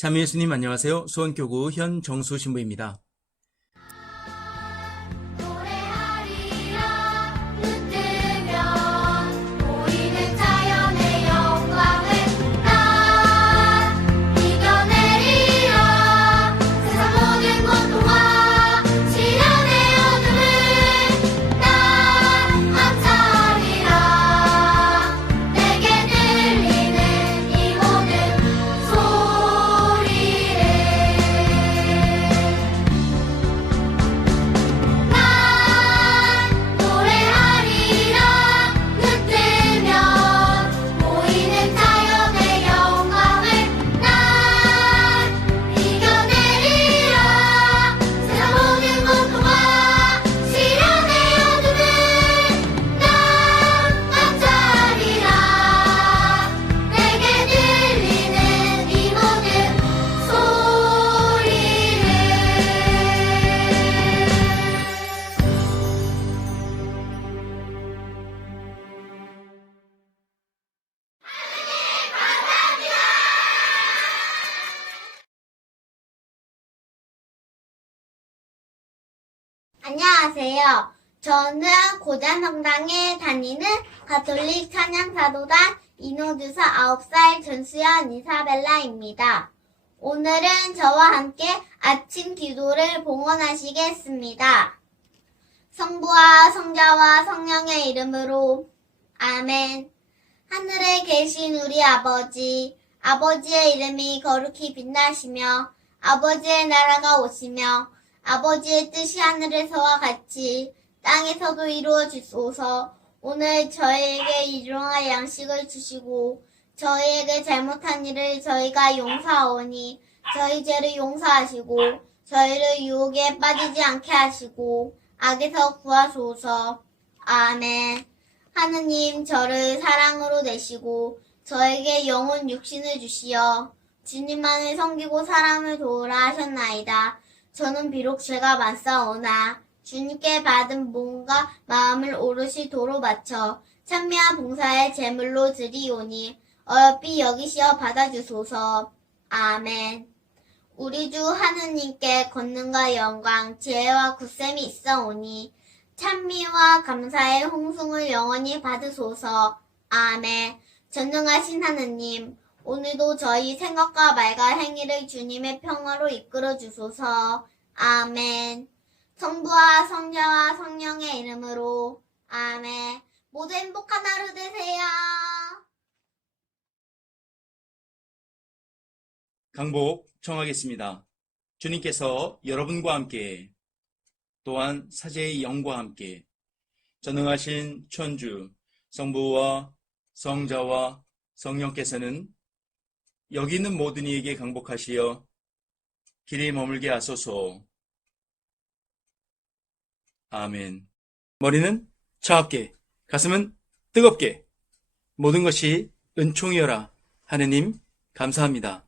참여 예수님 안녕하세요. 수원교구 현 정수 신부입니다. 안녕하세요. 저는 고단성당에 다니는 가톨릭 찬양사도단 이노주사 9살 전수연 이사벨라입니다. 오늘은 저와 함께 아침 기도를 봉헌하시겠습니다. 성부와 성자와 성령의 이름으로 아멘. 하늘에 계신 우리 아버지, 아버지의 이름이 거룩히 빛나시며 아버지의 나라가 오시며 아버지의 뜻이 하늘에서와 같이 땅에서도 이루어지소서. 오늘 저희에게 일용할 양식을 주시고 저희에게 잘못한 일을 저희가 용서하오니 저희 죄를 용서하시고 저희를 유혹에 빠지지 않게 하시고 악에서 구하소서. 아멘. 하느님 저를 사랑으로 내시고 저에게 영혼 육신을 주시어 주님만을 섬기고 사람을 도우라 하셨나이다. 저는 비록 죄가 많사오나 주님께 받은 몸과 마음을 오롯이 도로 바쳐 찬미한 봉사의 제물로 드리오니 어여삐 여기시어 받아주소서. 아멘. 우리 주 하느님께 권능과 영광, 지혜와 굳셈이 있어오니 찬미와 감사의 홍성을 영원히 받으소서. 아멘. 전능하신 하느님, 오늘도 저희 생각과 말과 행위를 주님의 평화로 이끌어 주소서. 아멘. 성부와 성자와 성령의 이름으로 아멘. 모두 행복한 하루 되세요. 강복 청하겠습니다. 주님께서 여러분과 함께 또한 사제의 영과 함께 전능하신 천주 성부와 성자와 성령께서는 여기 있는 모든 이에게 강복하시어 길이 머물게 하소서. 아멘. 머리는 차갑게, 가슴은 뜨겁게, 모든 것이 은총이여라. 하느님, 감사합니다.